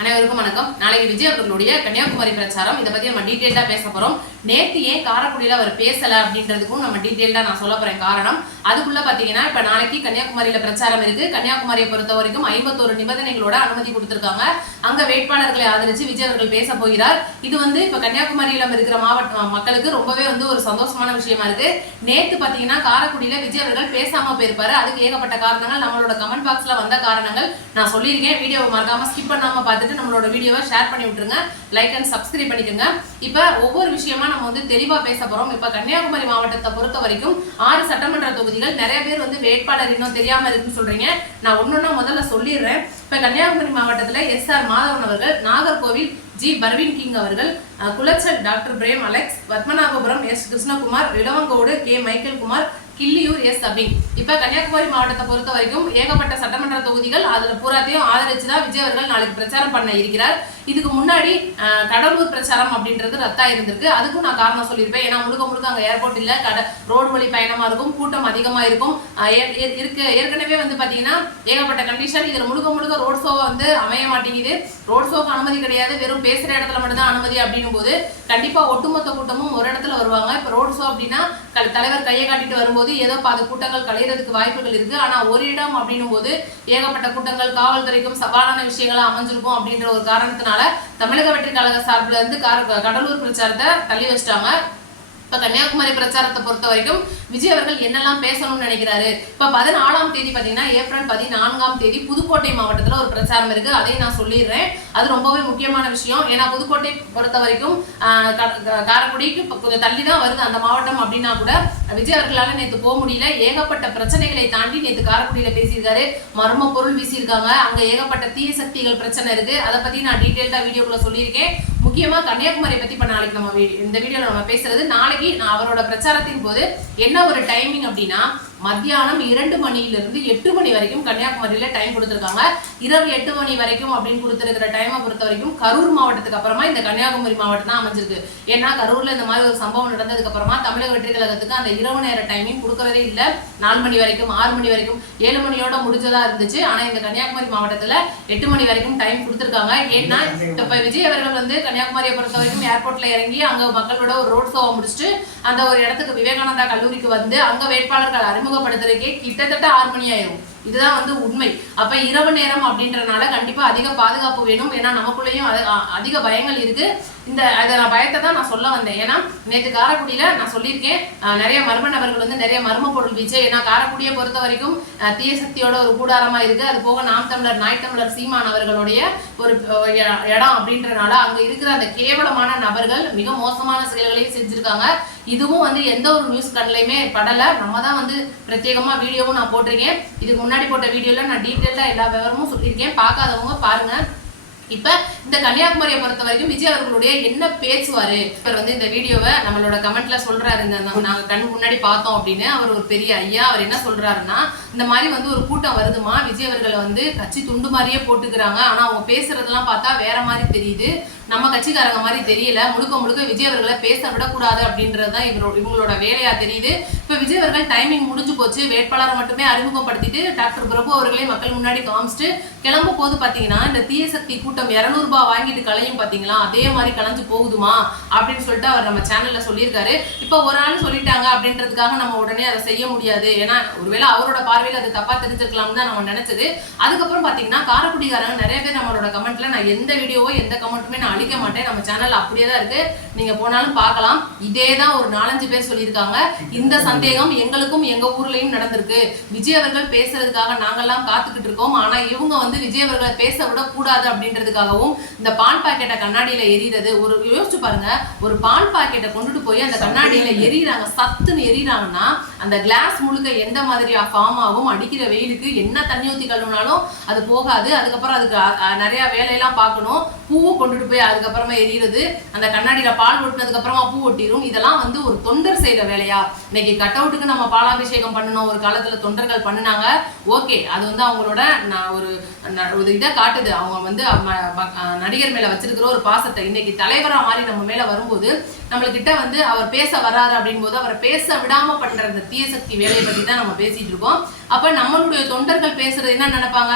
அனைவருக்கும் வணக்கம். நாளைக்கு விஜய் அவர்களுடைய கன்னியாகுமரி பிரச்சாரம், இதை பத்தி நம்ம டீடைல்டா பேச போறோம். நேத்து ஏன் காரைக்குடியில அவர் பேசல அப்படின்றதுக்கும் நம்ம டீடைல்டா நான் சொல்ல போறேன் காரணம். அதுக்குள்ள பாத்தீங்கன்னா இப்ப நாளைக்கு கன்னியாகுமரியில பிரச்சாரம் இருக்கு. கன்னியாகுமரியை பொறுத்த வரைக்கும் 51 நிபந்தனைகளோட அனுமதி கொடுத்திருக்காங்க. அங்க வேட்பாளர்களை ஆதரிச்சு விஜய் அவர்கள் பேச போகிறார். இது இப்ப கன்னியாகுமரியில இருக்கிற மாவட்ட மக்களுக்கு ரொம்பவே ஒரு சந்தோஷமான விஷயமா இருக்கு. நேத்து பாத்தீங்கன்னா காரைக்குடியில விஜய் அவர்கள் பேசாம போயிருப்பாரு. அதுக்கு ஏகப்பட்ட காரணங்கள் நம்மளோட கமெண்ட் பாக்ஸ்ல வந்த காரணங்கள் நான் சொல்லியிருக்கேன். வீடியோ மறக்காம ஸ்கிப் பண்ணாம பார்த்துட்டு நம்மளோட வீடியோவை ஷேர் பண்ணி விட்டுருங்க. லைக் அண்ட் சப்ஸ்கிரைப் பண்ணிக்கோங்க. இப்ப ஒவ்வொரு விஷயமா நம்ம தெளிவா பேச போறோம். இப்ப கன்னியாகுமரி மாவட்டத்தை பொறுத்த வரைக்கும் 6 சட்டமன்ற தொகுதிகள். நிறைய பேர் வேட்பாளர் இன்னும் தெரியாம இருக்குன்னு சொல்றீங்க. நான் ஒன்னொன்னா முதல்ல சொல்லிடுறேன். இப்ப கன்னியாகுமரி மாவட்டத்துல SR மாதவன் அவர்கள், நாகர்கோவில் ஜி பர்வீன் கிங் அவர்கள், Colachel doctor Prem Alex, Padmanabhapuram S Krishnakumar, Vilavancode K Michael Kumar, Killiyoor S அபிங். இப்ப கன்னியாகுமரி மாவட்டத்தை பொறுத்த வரைக்கும் ஏகப்பட்ட சட்டமன்ற தொகுதிகள். அதுல பூராத்தையும் ஆதரிச்சுதான் விஜய் அவர்கள் நாளைக்கு பிரச்சாரம் பண்ண இருக்கிறார். இதுக்கு முன்னாடி கடலூர் பிரச்சாரம் அப்படின்றது ரத்தா இருந்திருக்கு. அதுக்கும் நான் காரணம் சொல்லியிருப்பேன். ஏன்னா முழுக்க அங்க ஏர்போர்ட் இல்ல, ரோடு வழி பயணமா இருக்கும், கூட்டம் அதிகமா இருக்கும். ஏற்கனவே பாத்தீங்கன்னா ஏகப்பட்ட கண்டிஷன். இதுல முழுக்க ரோட் ஷோ அமைய மாட்டேங்குது. ரோட் ஷோக்கு அனுமதி கிடையாது, வெறும் பேசுற இடத்துல மட்டும்தான் அனுமதி. அப்படின்னும் போது கண்டிப்பா ஒட்டுமொத்த கூட்டமும் ஒரு இடத்துல வருவாங்க. இப்ப ரோட் ஷோ அப்படின்னா தலைவர் கையை காட்டிட்டு வரும்போது ஏதோ பாதி கூட்டங்கள் கலையறதுக்கு வாய்ப்புகள் இருக்கு. ஆனா ஒரு இடம் அப்படின்னும் போது ஏகப்பட்ட கூட்டங்கள் காவல்துறைக்கும் சவாலான விஷயங்களா அமைஞ்சிருக்கும். அப்படின்ற ஒரு காரணத்தினால தமிழக வெற்றி கழக சார்பில் கடலூர் பிரச்சாரத்தை தள்ளி வச்சிட்டாங்க. இப்ப கன்னியாகுமரி பிரச்சாரத்தை பொறுத்த வரைக்கும் விஜய் அவர்கள் என்னெல்லாம் பேசணும்னு நினைக்கிறாரு. இப்ப 14ஆம் தேதி பாத்தீங்கன்னா ஏப்ரல் 14ஆம் தேதி புதுக்கோட்டை மாவட்டத்துல ஒரு பிரச்சாரம் இருக்கு. அதையும் நான் சொல்லிடுறேன். அது ரொம்பவே முக்கியமான விஷயம். ஏன்னா புதுக்கோட்டை பொறுத்த வரைக்கும் காரைக்குடிக்கு கொஞ்சம் தள்ளி தான் வருது அந்த மாவட்டம். அப்படின்னா கூட விஜய் அவர்களால நேற்று போக முடியல. ஏகப்பட்ட பிரச்சனைகளை தாண்டி நேற்று காரைக்குடியில பேசியிருக்காரு. மர்ம பொருள் வீசியிருக்காங்க. அங்க ஏகப்பட்ட தீய சக்திகள் பிரச்சனை இருக்கு. அதை பத்தி நான் டீடைல்டா வீடியோக்குள்ள சொல்லியிருக்கேன். முக்கியமா கன்னியாகுமரி பத்தி இப்ப நாளைக்கு நம்ம இந்த வீடியோல நம்ம பேசுறது. நாளைக்கு நான் அவரோட பிரச்சாரத்தின் போது என்ன ஒரு டைமிங் அப்படின்னா மத்தியானம் 2 மணியிலிருந்து 8 மணி வரைக்கும் கன்னியாகுமரியில டைம் கொடுத்திருக்காங்க. இரவு 8 மணி வரைக்கும் அப்படின்னு கொடுத்திருக்கிற டைமை பொறுத்த வரைக்கும் கரூர் மாவட்டத்துக்கு அப்புறமா இந்த கன்னியாகுமரி மாவட்டம் தான் அமைஞ்சிருக்கு. ஏன்னா கரூர்ல இந்த மாதிரி ஒரு சம்பவம் நடந்ததுக்கு அப்புறமா தமிழக வெற்றி கழகத்துக்கு அந்த இரவு நேர டைமிங் கொடுக்கறதே இல்லை. 4 மணி வரைக்கும், 6 மணி வரைக்கும், 7 மணியோட முடிஞ்சதா இருந்துச்சு. ஆனா இந்த கன்னியாகுமரி மாவட்டத்துல 8 மணி வரைக்கும் டைம் கொடுத்திருக்காங்க. ஏன்னா இப்ப விஜய் அவர்கள் கன்னியாகுமரியை பொறுத்த வரைக்கும் ஏர்போர்ட்ல இறங்கி அங்க மக்களோட ஒரு ரோட் ஷோவை முடிச்சுட்டு அந்த ஒரு இடத்துக்கு விவேகானந்தா கல்லூரிக்கு அங்க வேட்பாளர்கள் அறிமுகப்படுத்துறதுக்கே கிட்டத்தட்ட 6 மணி ஆயிரும். இதுதான் உண்மை. அப்ப இரவு நேரம் அப்படின்றனால கண்டிப்பா அதிக பாதுகாப்பு வேணும். ஏன்னா நமக்குள்ளேயும் அதிக பயங்கள் இருக்கு. நான் பயத்தை தான் நான் சொல்ல வந்தேன். ஏன்னா நேற்று காரைக்குடியில நான் சொல்லியிருக்கேன், நிறைய மர்ம நபர்கள் நிறைய மர்ம பொருள் வீச்சு. ஏன்னா காரைக்குடியை பொறுத்த வரைக்கும் தீய சக்தியோட ஒரு கூடாரமா இருக்கு. அது போக நாம் தமிழர் நாய் தமிழர் சீமான் அவர்களுடைய ஒரு இடம் அப்படின்றனால அங்க இருக்கிற அந்த கேவலமான நபர்கள் மிக மோசமான செயல்களையும் செஞ்சிருக்காங்க. இதுவும் எந்த ஒரு நியூஸ் கண்ணிலையுமே படல. நம்ம தான் பிரத்யேகமா வீடியோவும் நான் போட்டிருக்கேன். இதுக்கு முன்னாடி போட்ட வீடியோல நான் டீட்டெயிலா எல்லா விவரமும் சொல்லியிருக்கேன். பார்க்காதவங்க பாருங்க. இப்ப இந்த கன்னியாகுமரியை பொறுத்த வரைக்கும் விஜய் அவர்களுடைய என்ன பேசுவாரு இவர் இந்த வீடியோவை நம்மளோட கமெண்ட்ல சொல்றாரு. நாங்க கண் முன்னாடி பார்த்தோம் அப்படின்னு அவர் ஒரு பெரிய ஐயா. அவர் என்ன சொல்றாருன்னா, இந்த மாதிரி ஒரு கூட்டம் வருதுமா, விஜய் அவர்களை கட்சி துண்டு மாதிரியே போட்டுக்கிறாங்க. ஆனா அவங்க பேசுறதெல்லாம் பார்த்தா வேற மாதிரி தெரியுது, நம்ம கட்சிக்காரங்க மாதிரி தெரியல. முழுக்க விஜய் அவர்களை பேச விடக்கூடாது அப்படின்றதுதான் இவங்களோட வேலையா தெரியுது. இப்ப விஜய் அவர்கள் டைமிங் முடிஞ்சு போச்சு. வேட்பாளரை மட்டுமே அறிமுகப்படுத்திட்டு டாக்டர் பிரபு அவர்களே மக்கள் முன்னாடி காமிச்சிட்டு கிளம்பும் போது பாத்தீங்கன்னா இந்த தீய சக்தி கூட்டம் 200 ரூபாய் வாங்கிட்டு கலையும் பாத்தீங்களா, அதே மாதிரி கலைஞ்சு போகுதுமா அப்படின்னு சொல்லிட்டு அவர் நம்ம சேனல்ல சொல்லியிருக்காரு. இப்ப ஒரு ஆள் சொல்லிட்டாங்க அப்படின்றதுக்காக நம்ம உடனே அதை செய்ய முடியாது. ஏன்னா ஒருவேளை அவரோட பார்வையில் அது தப்பா தெரிஞ்சிருக்கலாம் தான் நம்ம நினைச்சது. அதுக்கப்புறம் பாத்தீங்கன்னா காரைக்குடிக்காரங்க நிறைய பேர் நம்மளோட கமெண்ட்ல, நான் எந்த வீடியோவோ எந்த கமெண்ட்டுமே நான் அழிக்க மாட்டேன், நம்ம சேனல் அப்படியே தான் இருக்கு, நீங்க போனாலும் பார்க்கலாம். இதே தான் ஒரு 4-5 பேர் சொல்லியிருக்காங்க. இந்த சந்தேகம் எங்களுக்கும் எங்க ஊர்லயும் நடந்திருக்கு. விஜய் அவர்கள் பேசுறதுக்காக நாங்கெல்லாம் காத்துக்கிட்டு இருக்கோம். ஆனா இவங்க விஜய் அவர்களை பேச விட கூடாது அப்படின்றதுக்காகவும் இந்த பால் பாக்கெட்டை கண்ணாடியில எரிகிறது. ஒரு யோசிச்சு பாருங்க, ஒரு பால் பாக்கெட்டை கொண்டுட்டு போய் அந்த கண்ணாடியில எரியிறாங்க, சத்துன்னு எரியிறாங்கன்னா அந்த கிளாஸ் முழுக்க எந்த மாதிரியா ஃபார்ம் ஆகும். அடிக்கிற வெயிலுக்கு என்ன தண்ணி ஊற்றி கழுவினாலும் அது போகாது. அதுக்கப்புறம் அதுக்கு நிறைய வேலையெல்லாம் பார்க்கணும். பூவை கொண்டுட்டு போய் அதுக்கப்புறமா எரியுறது, அந்த கண்ணாடியில பால் ஒட்டினதுக்கு அப்புறமா பூ ஒட்டிடும். இதெல்லாம் ஒரு தொண்டர் செய்யற வேலையா? இன்னைக்கு கட் அவுட்டுக்கு நம்ம பாலாபிஷேகம் பண்ணணும், ஒரு காலத்துல தொண்டர்கள் பண்ணினாங்க. ஓகே, அது அவங்களோட ஒரு இதை காட்டுது. அவங்க நடிகர் மேல வச்சிருக்கிற ஒரு பாசத்தை. இன்னைக்கு தலைவரா மாதிரி நம்ம மேல வரும்போது நம்மளுக்கிட்ட அவர் பேச வர்றாரு அப்படின் போது அவரை பேச விடாம பண்ற அந்த தீய சக்தி வேலையை பத்தி தான் நம்ம பேசிட்டு இருக்கோம். அப்ப நம்மளுடைய தொண்டர்கள் பேசுறது என்ன நினைப்பாங்க,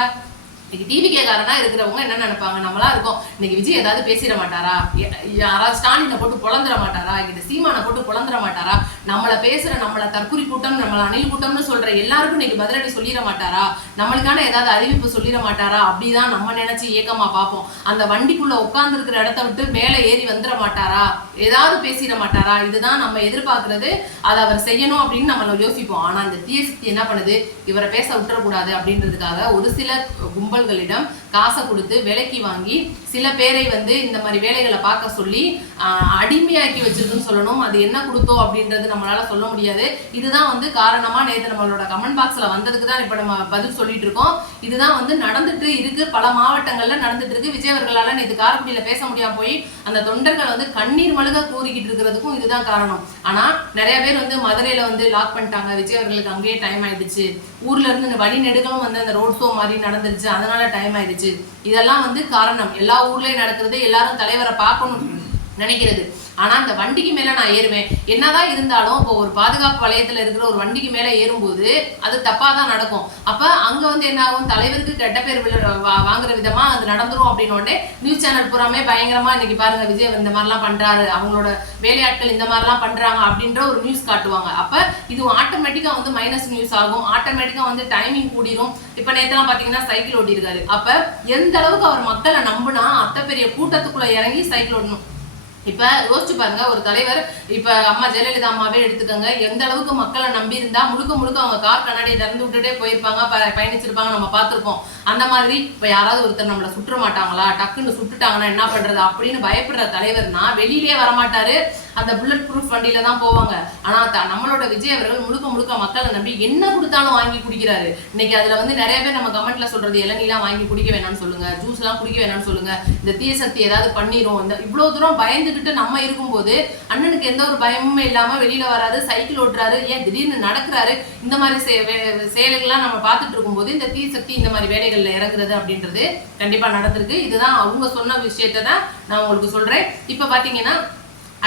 டிவிகே காரனா இருக்கிறவங்க என்ன நினைப்பாங்க, நம்மளா இருக்கோம் இன்னைக்கு விஜய் ஏதாவது பேசிட மாட்டாரா, யாராவது ஸ்டாலினை போட்டு பொழந்துட மாட்டாரா, இந்த சீமானை போட்டு பொழந்துட மாட்டாரா, நம்மளை பேசுற நம்மளை தற்குறி கூட்டம் நம்மளை அணில் கூட்டம்னு சொல்ற எல்லாருக்கும் இன்னைக்கு பதிலடி சொல்லிட மாட்டாரா, நம்மளுக்கான ஏதாவது அறிவிப்பு சொல்லிட மாட்டாரா அப்படிதான் நம்ம நினைச்சு ஏக்கமா பார்ப்போம். அந்த வண்டிக்குள்ள உட்கார்ந்து இருக்கிற இடத்த விட்டு மேலே ஏறி வந்துட மாட்டாரா, ஏதாவது பேசிட மாட்டாரா, இதுதான் நம்ம எதிர்பார்க்கறது. அதை அவர் செய்யணும் அப்படின்னு நம்ம யோசிப்போம். ஆனா இந்த தீய சக்தி என்ன பண்ணுது, இவரை பேச விட்டுறக்கூடாது அப்படின்றதுக்காக ஒரு சில கும்பல்களிடம் காசை கொடுத்து விலைக்கு வாங்கி சில பேரை இந்த மாதிரி வேலைகளை பார்க்க சொல்லி அடிமையாக்கி வச்சிருக்குன்னு சொல்லணும். அது என்ன கொடுத்தோம் அப்படின்றது நம்மளால சொல்ல முடியாது. இதுதான் காரணமா நேற்று நம்மளோட கமெண்ட் பாக்ஸ்ல வந்ததுக்கு தான் இப்ப நம்ம பதில் சொல்லிட்டு இருக்கோம். இதுதான் நடந்துட்டு இருக்கு, பல மாவட்டங்கள்ல நடந்துட்டு இருக்கு. விஜய் அவர்களால நேற்று காரைக்குடியில பேச முடியாம போய் அந்த தொண்டர்கள் கண்ணீர் மழுக கூறிக்கிட்டு இருக்கிறதுக்கும் இதுதான் காரணம். ஆனா நிறைய பேர் மதுரையில லாக் பண்ணிட்டாங்க, விஜய் அவர்களுக்கு அங்கேயே டைம் ஆயிடுச்சு, ஊர்ல இருந்து வழி நெடுகளும் அந்த ரோட் ஷோ மாதிரி நடந்துருச்சு, அதனால டைம் ஆயிடுச்சு. இதெல்லாம் காரணம். எல்லா ஊர்லயும் நடக்கிறது, எல்லாரும் தலைவரை பார்க்கணும் நினைக்கிறது. ஆனா அந்த வண்டிக்கு மேல நான் ஏறுவேன் என்னதான் இருந்தாலும் இப்போ ஒரு பாதுகாப்பு வலயத்துல இருக்கிற ஒரு வண்டிக்கு மேல ஏறும்போது அது தப்பா தான் நடக்கும். அப்ப அங்க என்ன ஆகும், தலைவருக்கு கெட்ட பேர் வாங்குற விதமா அது நடந்துரும் அப்படின்னு நியூஸ் சேனல் பூராமே பயங்கரமா இன்னைக்கு பாருங்க விஜய் இந்த மாதிரிலாம் பண்றாரு, அவங்களோட வேலையாட்கள் இந்த மாதிரிலாம் பண்றாங்க அப்படின்ற ஒரு நியூஸ் காட்டுவாங்க. அப்ப இது ஆட்டோமேட்டிக்கா மைனஸ் நியூஸ் ஆகும், ஆட்டோமேட்டிக்கா டைமிங் கூடிரும். இப்ப நேத்தெல்லாம் பாத்தீங்கன்னா சைக்கிள் ஓட்டி இருக்காரு. அப்ப எந்த அளவுக்கு அவர் மக்களை நம்புனா அத்த பெரிய கூட்டத்துக்குள்ள இறங்கி சைக்கிள் ஓட்டணும். இப்ப யோசிச்சு பாருங்க, ஒரு தலைவர் இப்ப அம்மா ஜெயலலிதா அம்மாவே எடுத்துக்கோங்க, எந்த அளவுக்கு மக்களை நம்பி இருந்தா முழுக்க முழுக்க அவங்க கார் கண்ணாடியை திறந்து விட்டுட்டே போயிருப்பாங்க, பயணிச்சிருப்பாங்க, நம்ம பார்த்திருப்போம். அந்த மாதிரி இப்ப யாராவது ஒருத்தர் நம்மளை சுற்ற மாட்டாங்களா, டக்குன்னு சுட்டுட்டாங்கன்னா என்ன பண்றது அப்படின்னு பயப்படுற தலைவர்னா வெளியிலேயே வரமாட்டாரு, அந்த புல்லட் ப்ரூஃப் வண்டியில தான் போவாங்க. ஆனா நம்மளோட விஜய் அவர்கள் முழுக்க முழுக்க மக்களை நம்பி என்ன கொடுத்தாலும் வாங்கி குடிக்கிறாரு. இன்னைக்கு அதுல நிறைய பேர் நம்ம கமெண்ட்ல சொல்றது இளநீலாம் வாங்கி குடிக்க வேணாம்னு சொல்லுங்க, ஜூஸ் எல்லாம் குடிக்க வேணாம்னு சொல்லுங்க, இந்த தீய சக்தி ஏதாவது பண்ணிரும், இந்த இவ்வளவு தூரம் பயந்துகிட்டு நம்ம இருக்கும்போது அண்ணனுக்கு எந்த ஒரு பயமுமே இல்லாம வெளியில வராது, சைக்கிள் ஓட்டுறாரு, ஏன் திடீர்னு நடக்கிறாரு. இந்த மாதிரி செயல்கள்லாம் நம்ம பார்த்துட்டு இருக்கும்போது இந்த தீய சக்தி இந்த மாதிரி வேலைகள்ல இறங்குறது அப்படின்றது கண்டிப்பா நடந்திருக்கு. இதுதான் அவங்க சொன்ன விஷயத்த தான் நான் உங்களுக்கு சொல்றேன். இப்ப பாத்தீங்கன்னா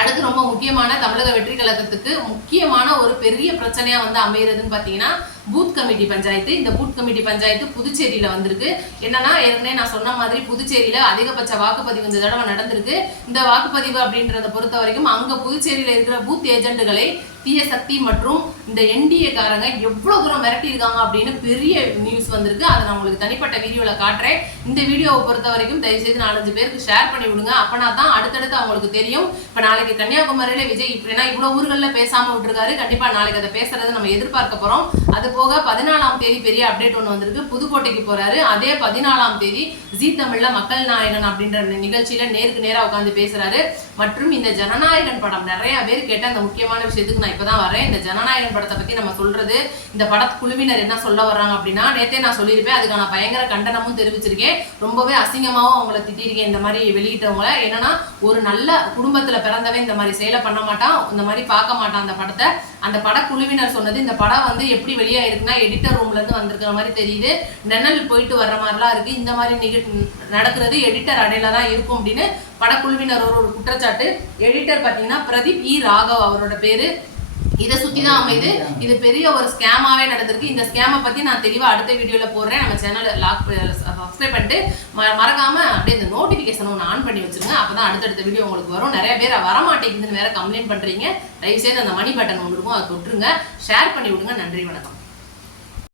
அடுத்து ரொம்ப முக்கியமான தமிழக வெற்றி கழகத்துக்கு முக்கியமான ஒரு பெரிய பிரச்சனையா அமைகிறதுன்னு பாத்தீங்கன்னா பூத் கமிட்டி பஞ்சாயத்து. இந்த பூத் கமிட்டி பஞ்சாயத்து புதுச்சேரியில வந்திருக்கு. என்னன்னா ஏற்கனவே நான் சொன்ன மாதிரி புதுச்சேரியில அதிகபட்ச வாக்குப்பதிவு இந்த தடவை நடந்திருக்கு. இந்த வாக்குப்பதிவு அப்படின்றத பொறுத்த வரைக்கும் அங்க புதுச்சேரியில இருக்கிற பூத் ஏஜென்ட்டுகளை தீய சக்தி மற்றும் இந்த என்டிஏ காரங்க எவ்வளவு தூரம் மிரட்டி இருக்காங்க அப்படின்னு பெரிய நியூஸ் வந்திருக்கு. அதை நான் உங்களுக்கு தனிப்பட்ட வீடியோல காட்டுறேன். இந்த வீடியோவை பொறுத்த வரைக்கும் தயவுசெய்து 4-5 பேருக்கு ஷேர் பண்ணி விடுங்க, அப்பனா தான் அடுத்தடுத்து அவங்களுக்கு தெரியும். இப்ப நாளைக்கு கன்னியாகுமரியில விஜய் இப்படின்னா இவ்வளவு ஊர்கள்ல பேசாம விட்டுருக்காரு, கண்டிப்பா நாளைக்கு அதை பேசுறதை நம்ம எதிர்பார்க்க போறோம். அது போக 14ஆம் தேதி பெரிய அப்டேட் ஒன்று வந்திருக்கு, புதுக்கோட்டைக்கு போறாரு. அதே 14ஆம் தேதி ஜீ தமிழ்ல மக்கள் நாயகன் அப்படின்ற நிகழ்ச்சியில நேருக்கு நேரா உட்காந்து பேசுறாரு. மற்றும் இந்த ஜனநாயகன் படம் நிறைய பேர் கேட்ட அந்த முக்கியமான விஷயத்துக்கு நான் இப்பதான் வரேன். இந்த ஜனநாயகன் படத்தை பத்தி நம்ம சொல்றது, இந்த படத்து குழுவினர் என்ன சொல்ல வர்றாங்க அப்படின்னா, நேத்தே நான் சொல்லியிருப்பேன், அதுக்கான பயங்கர கண்டனமும் தெரிவிச்சிருக்கேன், ரொம்பவே அசிங்கமாவும் அவங்களை திட்டிருக்கேன் இந்த மாதிரி வெளியிட்டவங்கள. என்னன்னா ஒரு நல்ல குடும்பத்துல பிறந்தவன் இந்த மாதிரி செயலை பண்ண மாட்டான், இந்த மாதிரி பார்க்க மாட்டான் அந்த படத்தை. அந்த படக்குழுவினர் சொன்னது, இந்த படம் எப்படி வெளியா இருக்குன்னா எடிட்டர் ரூம்ல இருந்து வந்திருக்கிற மாதிரி தெரியுது, நெனல் போயிட்டு வர்ற மாதிரிலாம் இருக்கு, இந்த மாதிரி நடக்கிறது எடிட்டர் அடையில தான் இருக்கும் அப்படின்னு படக்குழுவினர் ஒரு குற்றச்சாட்டு. எடிட்டர் பாத்தீங்கன்னா பிரதீப் இ ராகவ் அவரோட பேரு. இதை சுத்தி தான் அமைது. இது பெரிய ஒரு ஸ்கேமாவே நடந்திருக்கு. இந்த ஸ்கேமை பத்தி நான் தெளிவா அடுத்த வீடியோல போடுறேன். நம்ம சேனலை சப்ஸ்கிரைப் பண்ணிட்டு மறக்காம அப்படியே இந்த நோட்டிபிகேஷன் ஒன்று ஆன் பண்ணி வச்சிருங்க, அப்பதான் அடுத்தடுத்த வீடியோ உங்களுக்கு வரும். நிறைய பேர் வரமாட்டேங்குதுன்னு வேற கம்ப்ளைண்ட் பண்றீங்க. தயவுசெய்து அந்த மணி பட்டன் ஒன்று இருக்கும், அதை தொட்டுருங்க, ஷேர் பண்ணி விடுங்க. நன்றி, வணக்கம்.